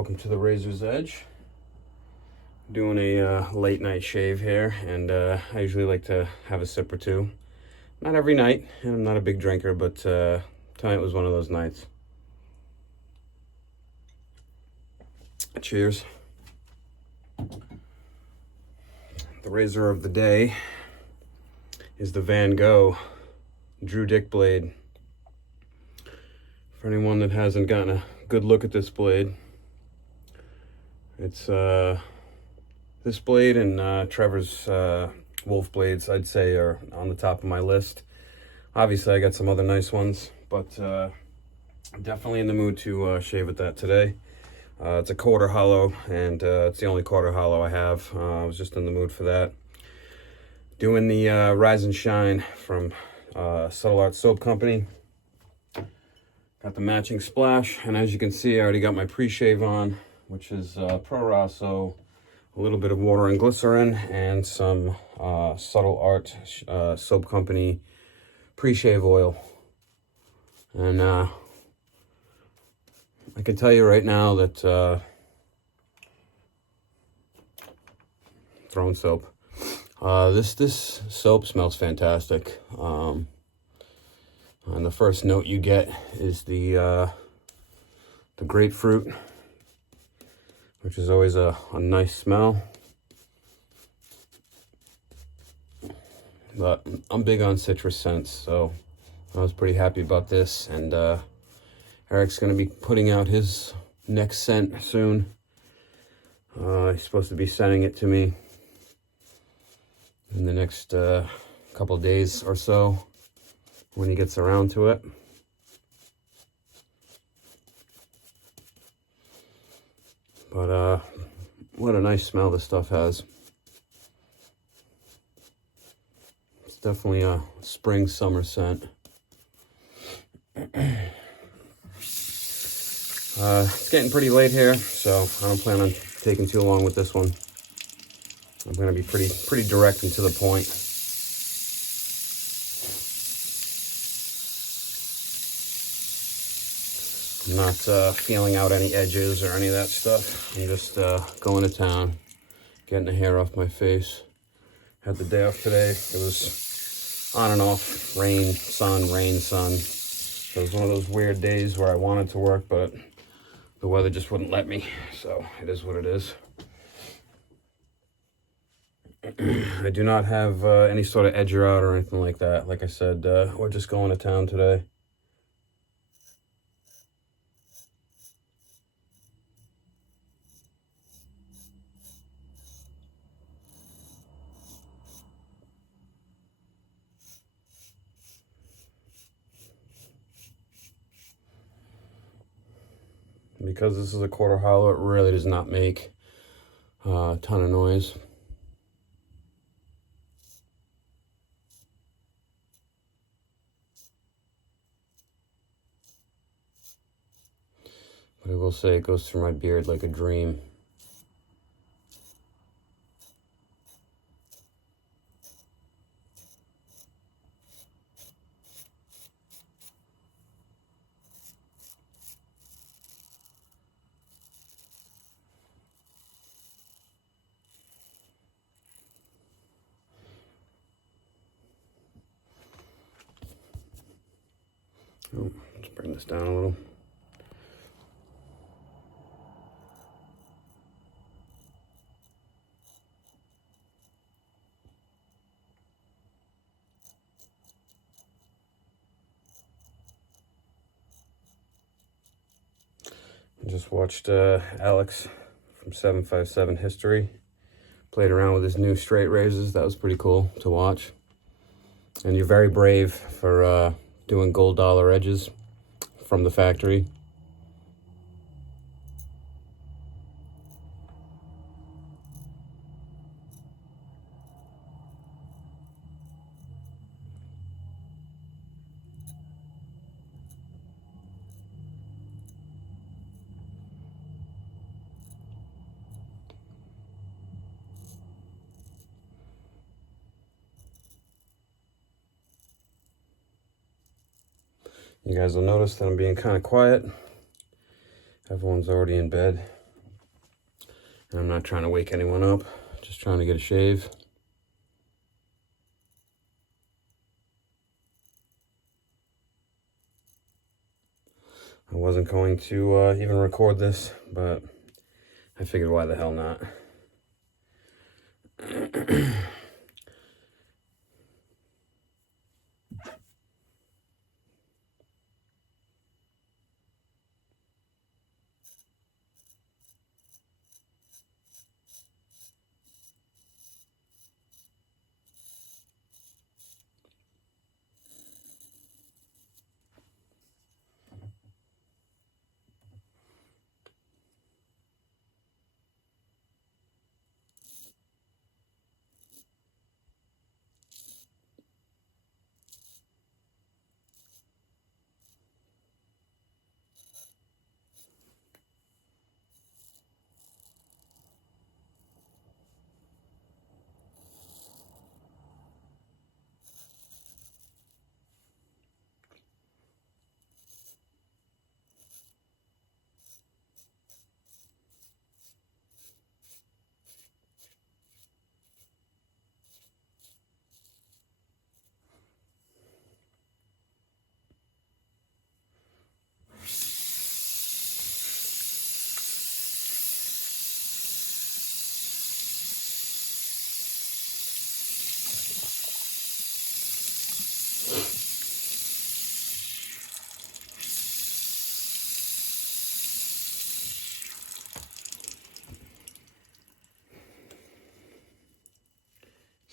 welcome to the Razor's Edge. Doing a late night shave here, and I usually like to have a sip or two. Not every night, and I'm not a big drinker, but tonight was one of those nights. Cheers. The razor of the day is the Van Gogh Drew Dick blade. For anyone that hasn't gotten a good look at this blade, it's this blade and Trevor's Wolf blades, I'd say, are on the top of my list. Obviously, I got some other nice ones, but definitely in the mood to shave with that today. It's a quarter hollow, and it's the only quarter hollow I have. I was just in the mood for that. Doing the Rise and Shine from Subtle Art Soap Company. Got the matching splash, and as you can see, I already got my pre-shave on, which is Pro Rosso, a little bit of water and glycerin, and some Subtle Art Soap Company pre-shave oil. And I can tell you right now that throwing soap. This soap smells fantastic. And the first note you get is the grapefruit, which is always a nice smell. But I'm big on citrus scents, so I was pretty happy about this. And Eric's going to be putting out his next scent soon. He's supposed to be sending it to me in the next couple days or so, when he gets around to it. But what a nice smell this stuff has. It's definitely a spring summer scent. It's getting pretty late here, so I don't plan on taking too long with this one. I'm going to be pretty direct and to the point. I'm not feeling out any edges or any of that stuff. I'm just going to town, getting the hair off my face. Had the day off today. It was on and off, rain, sun. So it was one of those weird days where I wanted to work, but the weather just wouldn't let me. So it is what it is. I do not have any sort of edger out or anything like that. Like I said, we're just going to town today. Because this is a quarter hollow, it really does not make a ton of noise. But I will say it goes through my beard like a dream. Oh, let's bring this down a little. I just watched Alex from 757 History. Played around with his new straight razors. That was pretty cool to watch. And you're very brave for doing gold dollar edges from the factory. You guys will notice that I'm being kind of quiet. Everyone's already in bed. And I'm not trying to wake anyone up, just trying to get a shave. I wasn't going to even record this, but I figured why the hell not.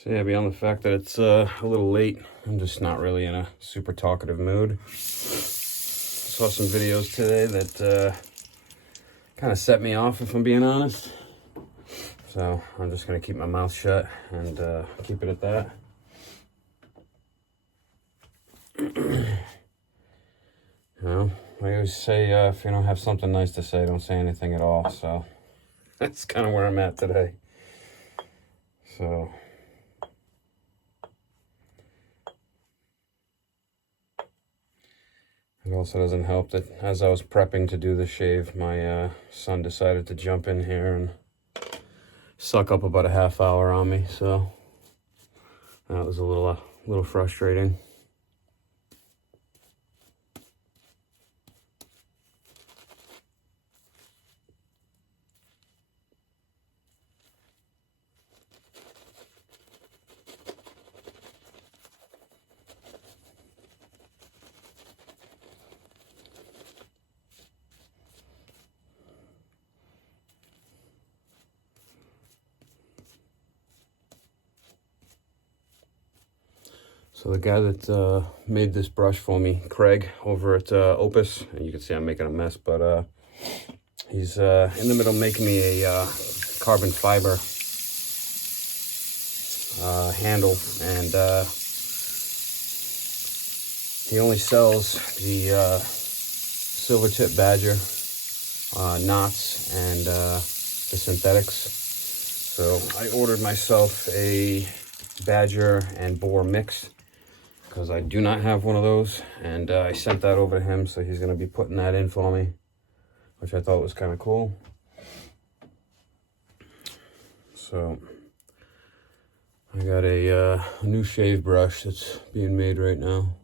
So yeah, beyond the fact that it's a little late, I'm just not really in a super talkative mood. Saw some videos today that kind of set me off, if I'm being honest. So I'm just going to keep my mouth shut and keep it at that. You know, I always say if you don't have something nice to say, don't say anything at all. So that's kind of where I'm at today. So it also doesn't help that as I was prepping to do the shave, my son decided to jump in here and suck up about a half hour on me. So that was a little frustrating. So the guy that made this brush for me, Craig, over at Opus, and you can see I'm making a mess, but he's in the middle of making me a carbon fiber handle, and he only sells the silver tip badger knots and the synthetics. So I ordered myself a badger and boar mix, because I do not have one of those, and I sent that over to him, so he's going to be putting that in for me, which I thought was kind of cool. So I got a new shave brush that's being made right now.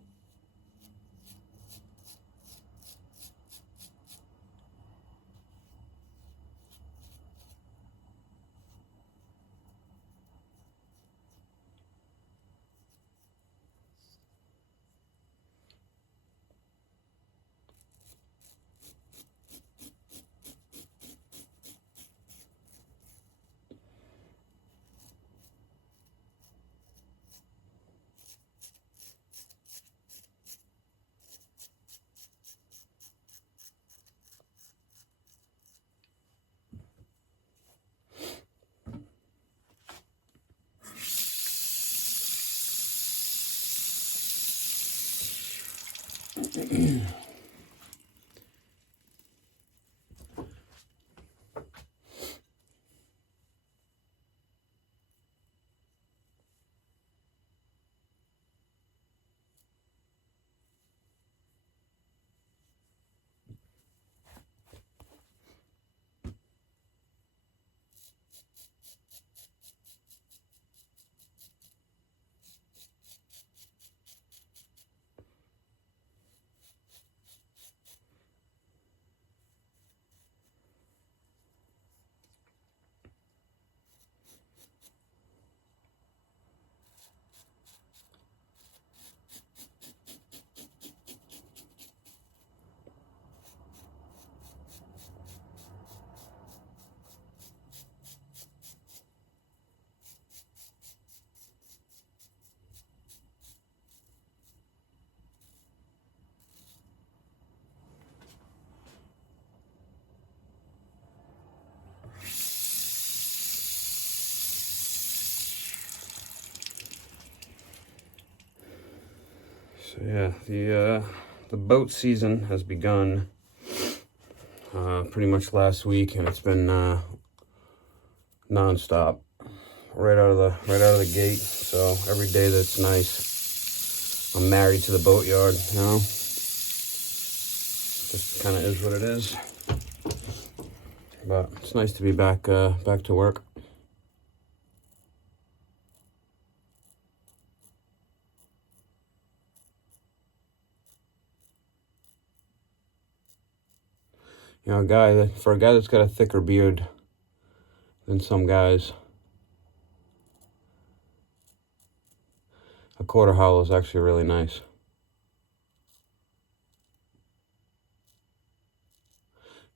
So yeah, the boat season has begun pretty much last week, and it's been non-stop right out of the gate. So every day that's nice. I'm married to the boatyard, you know. Just kind of is what it is. But it's nice to be back to work. You know, for a guy that's got a thicker beard than some guys, a quarter hollow is actually really nice.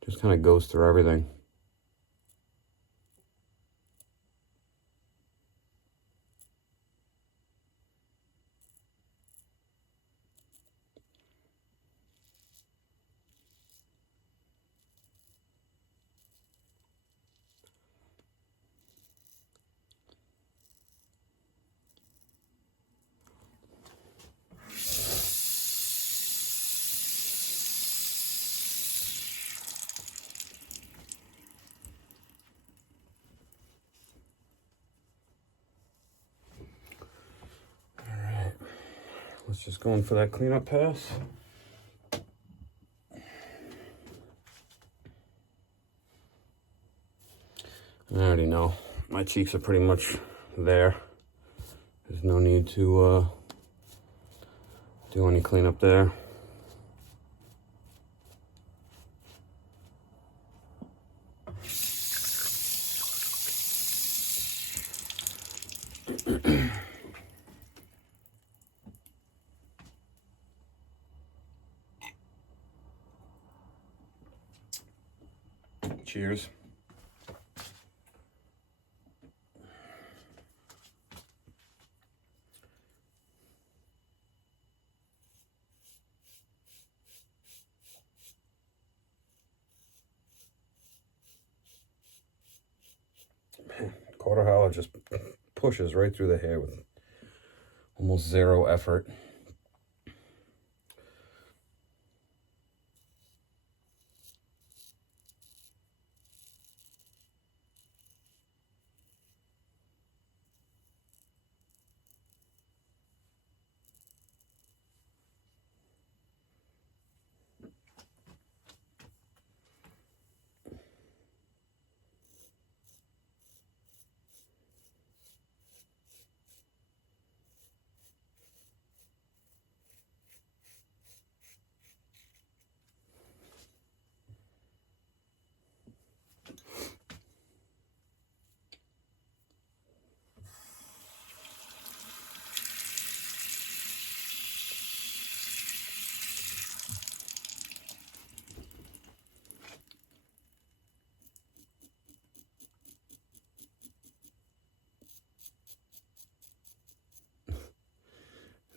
Just kind of goes through everything. Let's just go in for that cleanup pass. I already know my cheeks are pretty much there. There's no need to do any cleanup there. Cheers. Man, quarter hollow just pushes right through the hair with almost zero effort.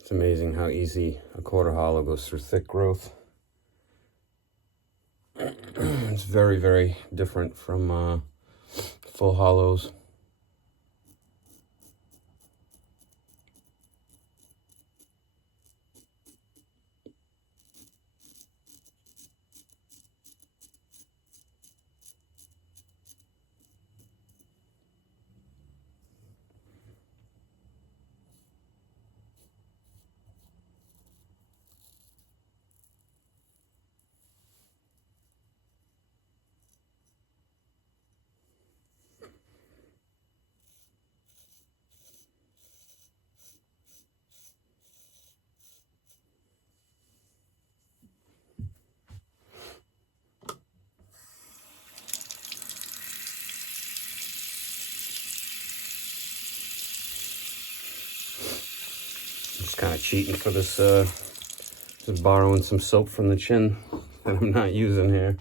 It's amazing how easy a quarter hollow goes through thick growth. It's very, very different from full hollows. Just kind of cheating for this, just borrowing some soap from the chin that I'm not using here.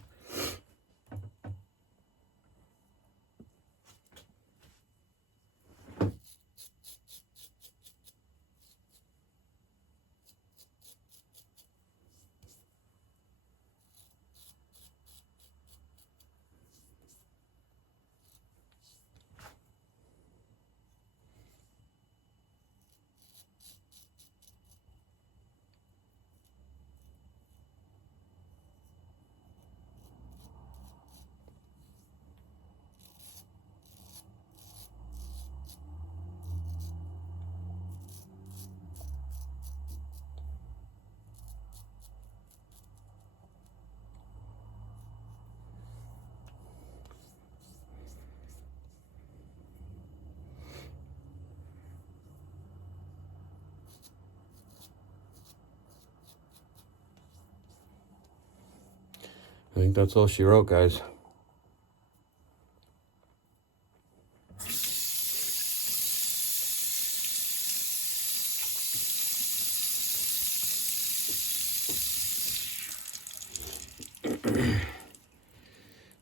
I think that's all she wrote, guys.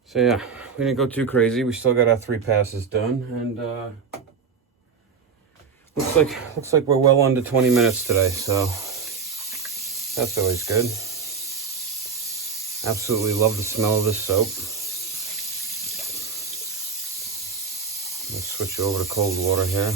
So yeah, we didn't go too crazy. We still got our 3 passes done, and looks like we're well under 20 minutes today, so that's always good. Absolutely love the smell of this soap. Let's switch over to cold water here.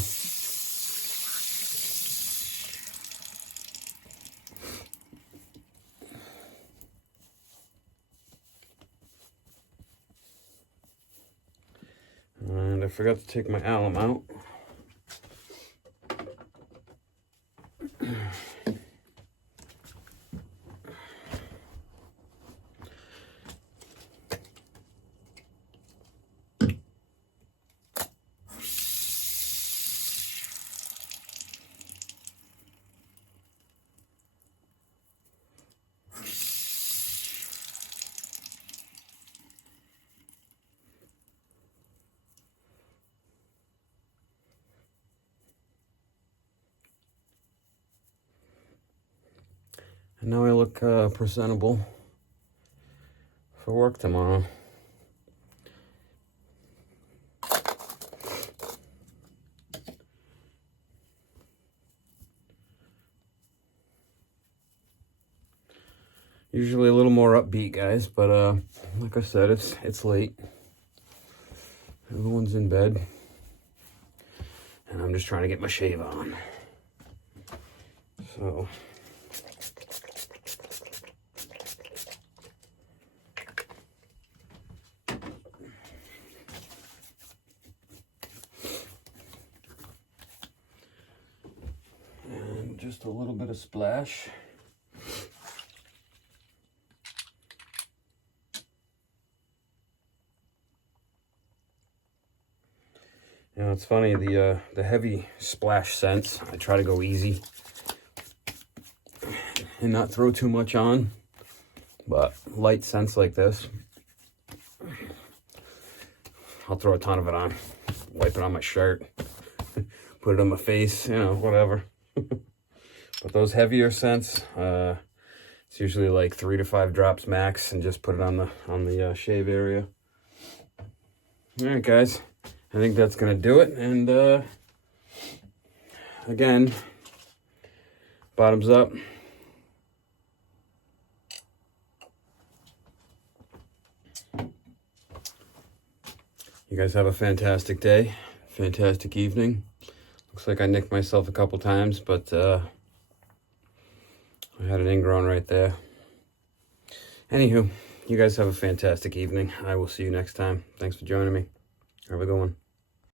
And I forgot to take my alum out. And now I look presentable for work tomorrow. Usually a little more upbeat, guys, but like I said, it's late. Everyone's in bed, and I'm just trying to get my shave on. So and just a little bit of splash. You know, it's funny, the heavy splash scents, I try to go easy and not throw too much on, but light scents like this, I'll throw a ton of it on, wipe it on my shirt, put it on my face, you know, whatever. But those heavier scents, it's usually like 3 to 5 drops max, and just put it on the shave area. All right, guys. I think that's going to do it. And again, bottoms up. You guys have a fantastic day, fantastic evening. Looks like I nicked myself a couple times, but I had an ingrown right there. Anywho, you guys have a fantastic evening. I will see you next time. Thanks for joining me. Have a good one.